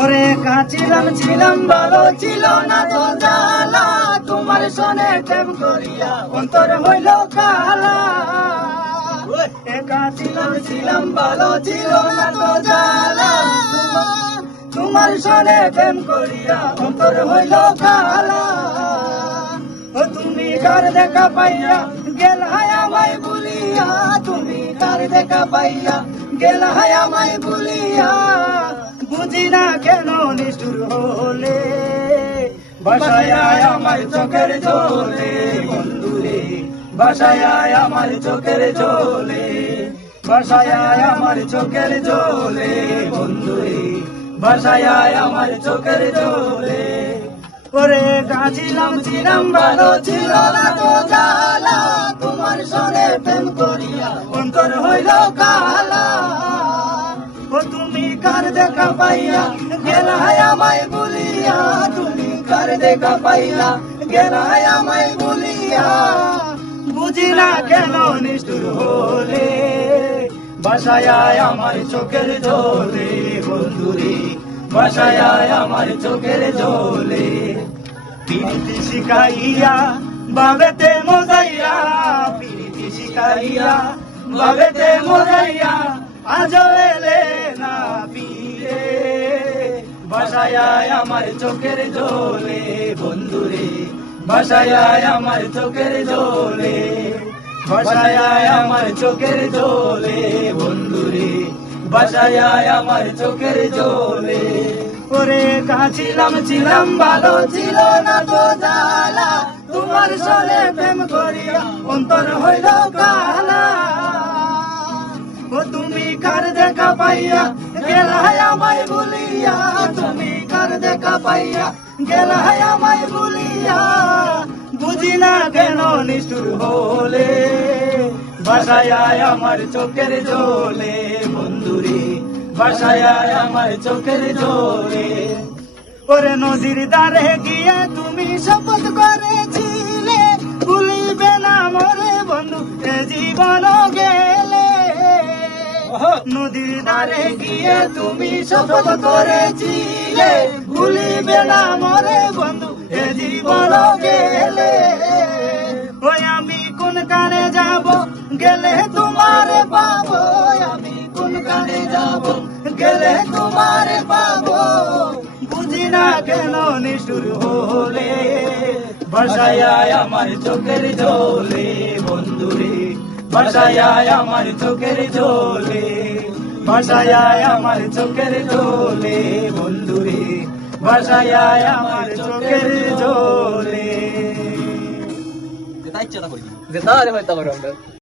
ওরে কাছিলাম ছিলাম ভালো ছিল না তো জ্বালা, তোমার সনে প্রেম করিয়া অন্তর হইল কালা। একা ছিলাম ভালো ছিল না তো জ্বালা, তোমার সনে প্রেম করিয়া অন্তর হইল কালা। ও তুমি কার দেখা পাইয়া গেল হায় আমায় বলিয়া, তুমি কার দেখা পাইয়া গেল হায় আমায় বলিয়া। বুঝি না কেন নিষ্ঠুর হলে, বাসায় আমার চোখের জলে বন্ধুরে, বাসায় আমার চোখের জলে, বাসায় আমার চোখের জলে বন্ধুরে, বাসায় আমার চোখের জলে। ওরে ছিলাম ভালো ছিল না তো জ্বালা, তোমার সনে প্রেম করিয়া অন্তর হইল কালা। ও তুমি কার দেখা পাইয়া গেল হায় আমায় বলিয়া, তুমি কার দেখা পাইয়া গেল হায় আমায় বলিয়া। বুঝি না কেন নিষ্ঠুর হলে, বাসায় আমার চোখের জলে বন্ধুরে, বাসায় আমার চোখের জলে। প্রীতি শিখাইয়া বাবেতে মজাইয়া, প্রীতি শিখাইয়া বাবেতে মজাইয়া, আজ এলে না ফিরে। বাসায় আমার চোখের জলে বন্ধুরে, বাসায় আমার চোখের জলে, বাসায় আমার চোখের জলে বন্ধুরে, বাসায় আমার চোখের জলে। ওরে ছিলাম ভালো ছিল না তো জ্বালা, তোমার সনে প্রেম করিয়া অন্তর হইল কালা। ও তুমি কার দেখা পাইয়া গেল হায় আমায় বলিয়া, তুমি কার দেখা পাইয়া গেল হায় আমায় বলিয়া। বুঝি না কেন নিষ্ঠুর হলে, বাসায় আমার চোখের জলে বন্ধুরে, বাসায় আমার চোখের জলে। ওরে নদীর ধারে গিয়ে তুমি শপথ করেছিলে, ভুলিবে না মোরে বন্ধু এ জীবন গেলে। নদীর ধারে গিয়ে তুমি শপথ করেছিলে, ভুলিবে না মোরে বন্ধু এ জীবন গেলে। ওই আমি কোন কানে যাব গেলে তোমারে পাবো, আমি কোন কানে যাব গেলে তোমারে পাবো। বুঝি না কেন নিষ্ঠুর হলে, বাসায় আমার চোখের জলে বন্ধুরে, বাসায় আমার চোখের জলে, বাসায় আমার চোখের জলে বন্ধুরে, বাসায় আমার চোখের জলে। যেটা ইচ্ছা না করি যেটা হয়তো